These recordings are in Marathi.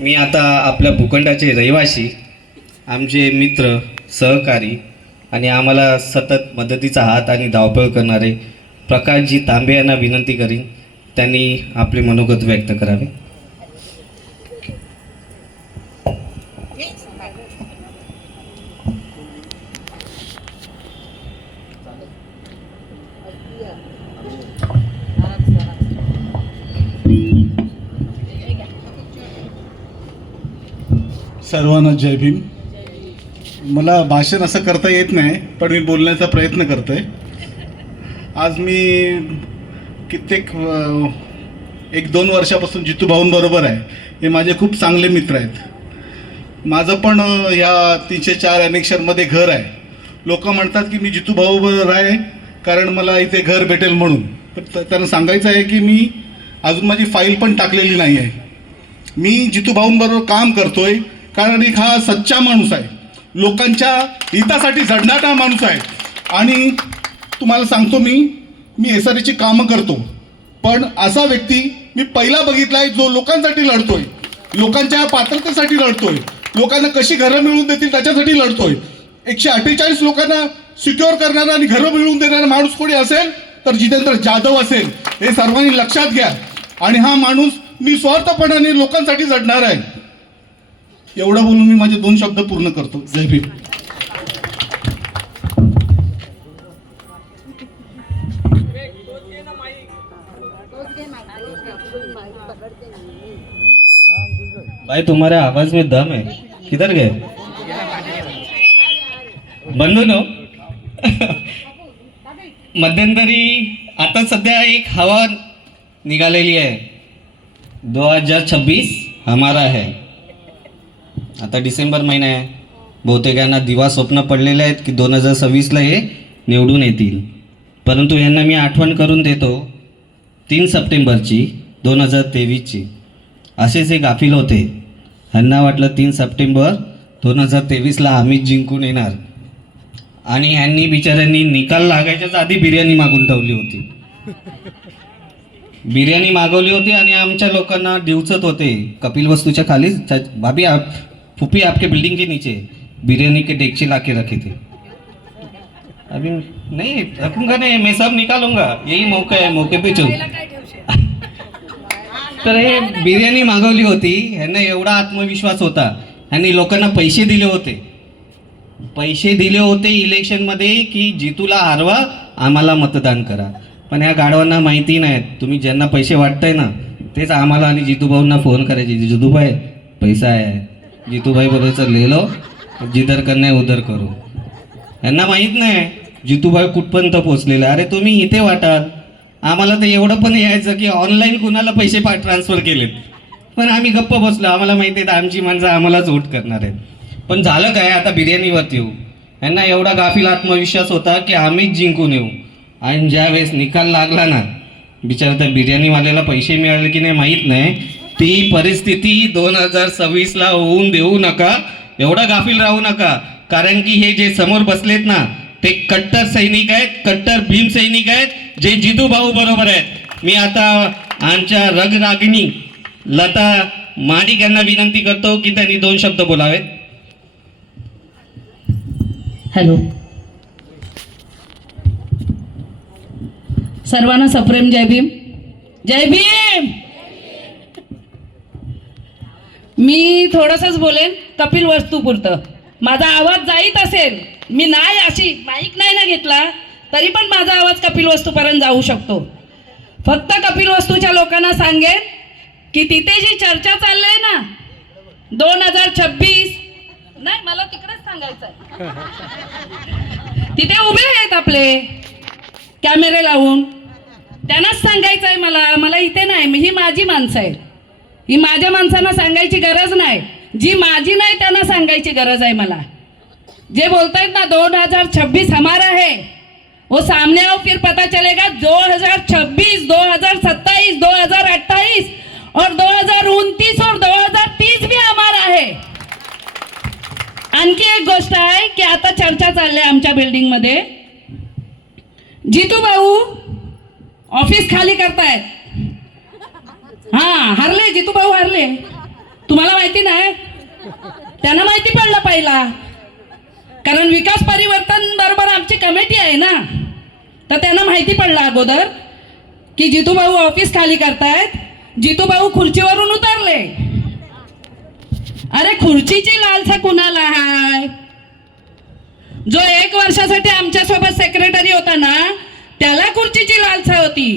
मी आता आपल्या भूखंडाचे रहिवासी, आमचे मित्र, सहकारी आणि आम्हाला सतत मदतीचा हात आणि धावपळ करणारे प्रकाशजी तांबे यांना विनंती करीन त्यांनी आपले मनोगत व्यक्त करावे. सर्वांना जय भीम. मला भाषण असं करता येत नाही, पण मी बोलण्याचा प्रयत्न करतोय. आज मी कित्येक 1-2 वर्षापासून जितू भाऊंबरोबर आहे. हे माझे खूप चांगले मित्र आहेत. माझं पण ह्या 304 ॲनेक्शनमध्ये घर आहे. लोक म्हणतात की मी जितू भाऊ बरोबर आहे कारण मला इथे घर भेटेल म्हणून. पण त्यांना सांगायचं आहे की मी अजून माझी फाईल पण टाकलेली नाही आहे. मी जितू भाऊंबरोबर काम करतोय कारण एक हा सच्चा माणूस आहे, लोकांच्या हितासाठी झडणारा माणूस आहे. आणि तुम्हाला सांगतो, मी SREची कामं करतो, पण असा व्यक्ती मी पहिला बघितला आहे जो लोकांसाठी लढतोय, लोकांच्या पात्रतेसाठी लढतोय, लोकांना कशी घरं मिळवून देतील त्याच्यासाठी लढतोय. 148 लोकांना सिक्युअर करणारा आणि घरं मिळवून देणारा माणूस कोणी असेल तर जितेंद्र जाधव असेल. हे सर्वांनी लक्षात घ्या. आणि हा माणूस निस्वार्थपणाने लोकांसाठी झडणार आहे. एवढं बोलून मी माझे 2 शब्द पूर्ण करतो. जय भीम. भाई तुम्हारे आवाज में दम है, किधर गए बंधू नो. मध्यंतरी आता सध्या एक हवा निघालेली आहे, 2026 हमारा है. आता डिसेंबर महिना आहे. बहुतेकांना दिवा स्वप्न पडलेले आहेत की 2026ला हे निवडून येतील. परंतु यांना मी आठवण करून देतो 3 सप्टेंबरची 2023ची. असेच हे गाफील होते. ह्यांना वाटलं 3 सप्टेंबर 2023ला आम्हीच जिंकून येणार आणि ह्यांनी बिचाऱ्यांनी निकाल लागायच्याच आधी बिर्याणी मागून ठेवली होती. बिर्याणी मागवली होती आणि आमच्या लोकांना डिवचत होते कपिल वस्तूच्या खाली, भाभी आप फूफी आपके बिल्डिंग के नीचे बिरयानी के डेगचे ला के रखे थे. अभी नहीं रखूंगा, नहीं मैं सब निकालूंगा, यही मौका है, मौके पे चल. तर हे बिर्याणी मागवली होती. ह्यांना एवढा आत्मविश्वास होता. ह्यांनी लोकांना पैसे दिले होते इलेक्शनमध्ये की जितूला हरवा, आम्हाला मतदान करा. पण ह्या गाढवांना माहिती नाही, तुम्ही ज्यांना पैसे वाटताय ना तेच आम्हाला आणि जितूभाऊंना फोन करायचे, जितूभाई पैसा आहे. जितूभाई बोलायचं ले लो, जिधर करणे उधर करू. यांना माहीत नाही जितूभाई कुठपर्यंत पोचलेलं. अरे तुम्ही इथे वाटाल, आम्हाला तर एवढं पण यायचं की ऑनलाईन कुणाला पैसे ट्रान्सफर केलेत, पण आम्ही गप्प बसलो. आम्हाला माहिती आहे आमची माणसं आम्हालाच वोट करणार आहेत. पण झालं काय, आता बिर्याणीवरती येऊ. यांना एवढा गाफील आत्मविश्वास होता की आम्हीच जिंकून येऊ. आणि ज्या वेळेस निकाल लागला ना, बिचारा त्या बिर्याणीवाल्याला पैसे मिळाले की नाही माहीत नाही. ती परिस्थिती 2026ला होऊन देऊ नका. एवढा गाफील राहू नका. कारण की हे जे समोर बसलेत ना ते कट्टर सैनिक आहेत, कट्टर भीम सैनिक आहेत, जे जितू भाऊ बरोबर आहेत. मी आता आमच्या रगरागिणी लता माडिक यांना विनंती करतो की त्यांनी 2 शब्द बोलावेत. हॅलो, सर्वांना सप्रेम जय भीम. जय भीम. मी थोडंसंच बोलेन कपिल वस्तूपुरतं. माझा आवाज जाईत असेल, मी नाही अशी माईक नाही ना घेतला तरी पण माझा आवाज कपिल वस्तूपर्यंत जाऊ शकतो. फक्त कपिल वस्तूच्या लोकांना सांगेन की तिथे जी चर्चा चालली आहे ना 2026, नाही मला तिकडेच सांगायचं आहे. तिथे उभे आहेत आपले कॅमेरे लावून, त्यांनाच सांगायचं आहे मला इथे नाही. ही माझी माणसं आहे, ही माझ्या माणसांना सांगायची गरज नाही. जी माझी नाही त्यांना सांगायची गरज आहे मला. जे बोलतायत ना 2026 हमारा है, वो सामने आओ फिर पता चलेगा. 2026, 2027, 2028 और 2029 और 2030 भी हमारा है. आणखी एक गोष्ट आहे की आता चर्चा चालली आहे आमच्या बिल्डिंग मध्ये. जितू भाऊ ऑफिस खाली करतायत. हा, हरले जितू भाऊ हरले. तुम्हाला माहिती नाही? त्यांना माहिती पडलं पहिला, कारण विकास परिवर्तन बरोबर आमची कमिटी आहे ना, तर त्यांना माहिती पडलं अगोदर की जितूभाऊ ऑफिस खाली करतायत, जितूभाऊ खुर्चीवरून उतरले. अरे खुर्चीची लालसा कुणाला आहे? जो 1 वर्षासाठी आमच्या सोबत सेक्रेटरी होता ना, त्याला खुर्चीची लालसा होती,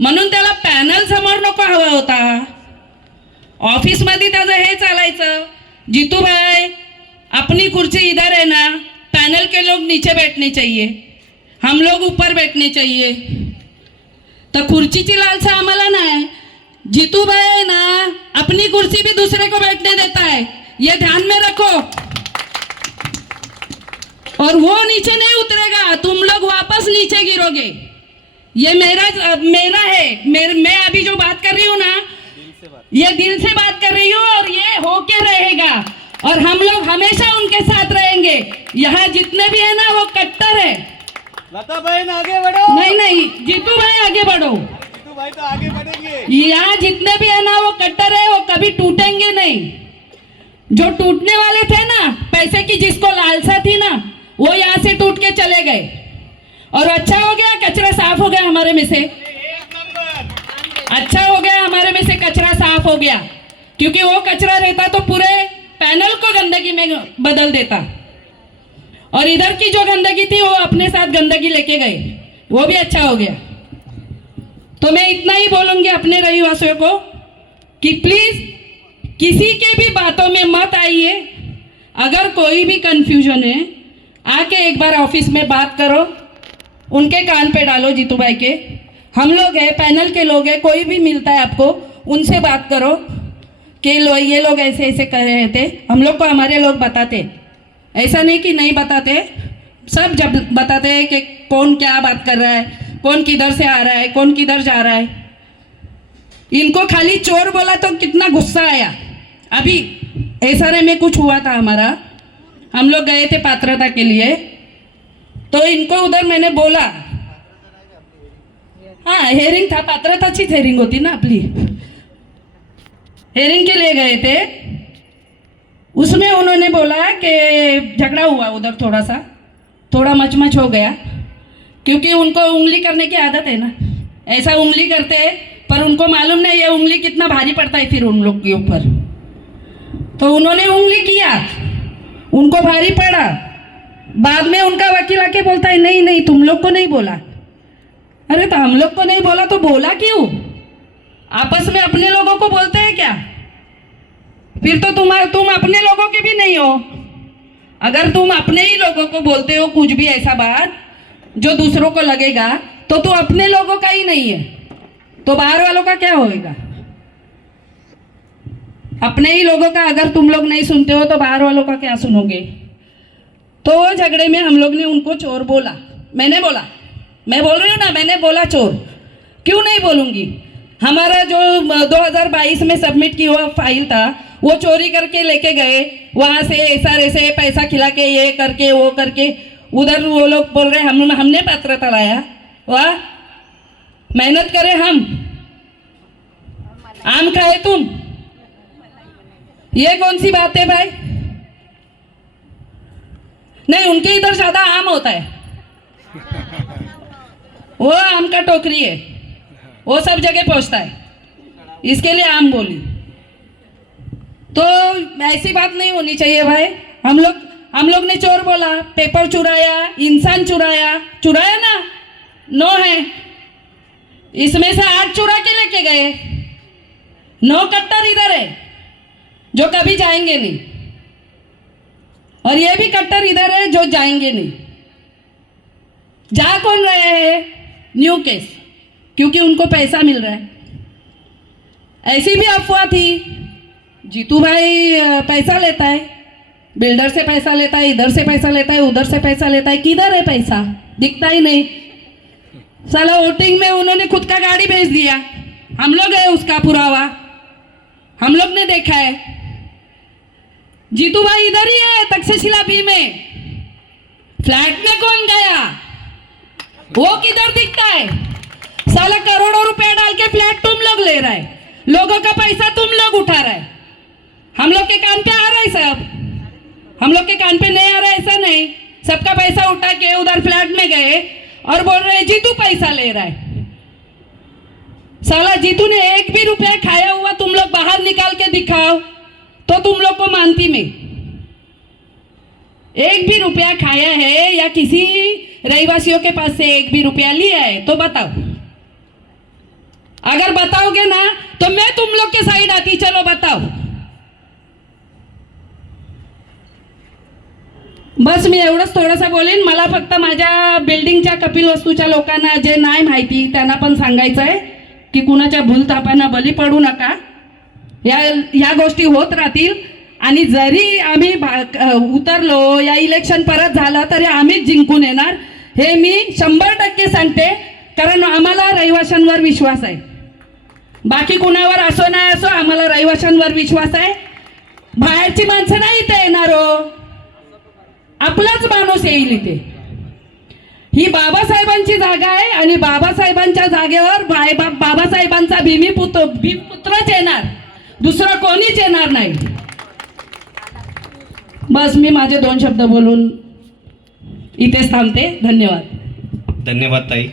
म्हणून त्याला पॅनल समोर नको हवा होता. ऑफिस मध्ये त्याचं हे चालायचं, जीतू भाई अपनी कुर्सी इधर है ना, पैनल के लोग नीचे बैठने चाहिए, हम लोग ऊपर बैठने चाहिए. तर खुर्चीची लालसा आम्हाला नाही. जीतू भाई ना अपनी कुर्सी भी दूसरे को बैठने देता है, ये ध्यान में रखो. और वो नीचे नहीं उतरेगा, तुम लोग वापस नीचे गिरोगे. ये मेरा है, मैं अभी जो बात कर रही हूँ ना, ये दिल से बात कर रही हूँ और ये होके रहेगा. और हम लोग हमेशा उनके साथ रहेंगे. यहाँ जितने भी है ना वो कट्टर है. लता बहन आगे बढ़ो. नहीं जीतू भाई आगे बढ़ो. जीतू भाई तो आगे बढ़ेंगे. यहाँ जितने भी है ना वो कट्टर है, वो कभी टूटेंगे नहीं. जो टूटने वाले थे ना, पैसे की जिसको लालसा थी ना, वो यहाँ से टूट के चले गए. और अच्छा हो गया, कचरा साफ हो गया हमारे में से. अच्छा हो गया हमारे में से कचरा साफ हो गया, क्योंकि वो कचरा रहता तो पूरे पैनल को गंदगी में बदल देता. और इधर की जो गंदगी थी वो अपने साथ गंदगी लेके गए, वो भी अच्छा हो गया. तो मैं इतना ही बोलूंगी अपने रहीवासियों को कि प्लीज किसी के भी बातों में मत आइए. अगर कोई भी कंफ्यूजन है, आके एक बार ऑफिस में बात करो, उनके कान पे डालो. जीतू भाई के हम लोग हैं, पैनल के लोग हैं, कोई भी मिलता है आपको, उनसे बात करो कि ये लोग ऐसे ऐसे कर रहे थे. हम लोग को हमारे लोग बताते, ऐसा नहीं कि नहीं बताते, सब जब बताते हैं कि कौन क्या बात कर रहा है, कौन किधर से आ रहा है, कौन किधर जा रहा है. इनको खाली चोर बोला तो कितना गुस्सा आया. अभी एसआरए में कुछ हुआ था हमारा, हम लोग गए थे पात्रता के लिए, तो इनको उधर मैंने बोला, हाँ हेयरिंग था, पात्रताचीच हेयरिंग होती ना आपली, हेयरिंग के लिए गए थे. उसमें उन्होंने बोला कि झगड़ा हुआ उधर, थोड़ा मचमच हो गया, क्योंकि उनको उंगली करने की आदत है ना, ऐसा उंगली करते हैं, पर उनको मालूम नहीं ये उंगली कितना भारी पड़ता है फिर उन लोग के ऊपर. तो उन्होंने उंगली किया, उनको भारी पड़ा. बाद में उनका वकील आके बोलता है नहीं तुम लोग को नहीं बोला. अरे तो हम लोग को नहीं बोला तो बोला क्यों? आपस में अपने लोगों को बोलते हैं क्या? फिर तो तुम अपने लोगों के भी नहीं हो. अगर तुम अपने ही लोगों को बोलते हो कुछ भी ऐसा बात जो दूसरों को लगेगा, तो तू अपने लोगों का ही नहीं है, तो बाहर वालों का क्या होएगा? अपने ही लोगों का अगर तुम लोग नहीं सुनते हो तो बाहर वालों का क्या सुनोगे? तो वो झगड़े में हम लोग ने उनको चोर बोला. मैं बोल रही हूँ ना, मैंने बोला चोर. क्यों नहीं बोलूंगी? हमारा जो 2022 में सबमिट किया हुआ फाइल था, वो चोरी करके लेके गए, वहां से एसआरए से पैसा खिला के ये करके वो करके. उधर वो लोग बोल रहे हमने पात्रता लाया. वाह, मेहनत करे हम, आम खाए तुम. ये कौन सी बात है भाई? नहीं, उनके इधर ज्यादा आम होता है, वो आम का टोकरी है, वो सब जगह पहुंचता है, इसके लिए आम बोली. तो ऐसी बात नहीं होनी चाहिए भाई. हम लोग ने चोर बोला, पेपर चुराया, इंसान चुराया ना, 9 है, इसमें से 8 चुरा के लेके गए. 9 कट्टर इधर है जो कभी जाएंगे नहीं, और ये भी कट्टर इधर है जो जाएंगे नहीं. जा कौन रहे हैं? न्यू केस, क्योंकि उनको पैसा मिल रहा है. ऐसी भी अफवाह थी, जीतू भाई पैसा लेता है, बिल्डर से पैसा लेता है, इधर से पैसा लेता है, उधर से पैसा लेता है. किधर है पैसा? दिखता ही नहीं. साला वोटिंग में उन्होंने खुद का गाड़ी भेज दिया, हम लोग है उसका पुरावा, हम लोग ने देखा है. जीतू भाई इधर ही है, तक्षशिला बी में. फ्लैट में कौन गया? वो किधर दिखता है? साला करोड़ों रुपए डाल के फ्लैट तुम लोग ले रहे है, लोगों का पैसा तुम लोग उठा रहे है. हम लोग के कान पे नहीं आ रहा है, ऐसा नहीं। सबका पैसा उठा के उधर फ्लैट में गए और बोल रहे जीतू पैसा ले रहा है। साला जीतू ने एक भी रुपया खाया हुआ तुम लोग बाहर निकाल के दिखाओ तो तुम लोग को मानती मैं। एक भी रुपया खाया है या किसी रहीवासियों के पास से एक भी रुपया लिया है तो बताओ। अगर बताओगे ना तो मैं तुम लोग के साइड आती, चलो बताओ। बस मी एवढंच थोडंसं बोलेन। मला फक्त माझ्या बिल्डिंगच्या कपिल वस्तूच्या लोकांना जे नाही माहिती त्यांना पण सांगायचं आहे की कुणाच्या भूलथापांना बली पडू नका। या गोष्टी होत राहतील आणि जरी आम्ही उतरलो या इलेक्शन परत झालं तरी आम्हीच जिंकून येणार, हे मी 100% सांगते। कारण आम्हाला रहिवाशांवर विश्वास आहे, बाकी कुणावर असो नाही असो आम्हाला रहिवाशांवर विश्वास आहे। बाहेरची माणसं नाही इथे येणार हो, आपलाच माणूस येईल इथे। ही बाबासाहेबांची जागा आहे आणि बाबासाहेबांच्या जागेवर बाबासाहेबांचा भीमपुत्रच येणार, दुसरा कोणीच येणार नाही। बस मी माझे 2 शब्द बोलून इथेच थांबते। धन्यवाद। धन्यवाद ताई।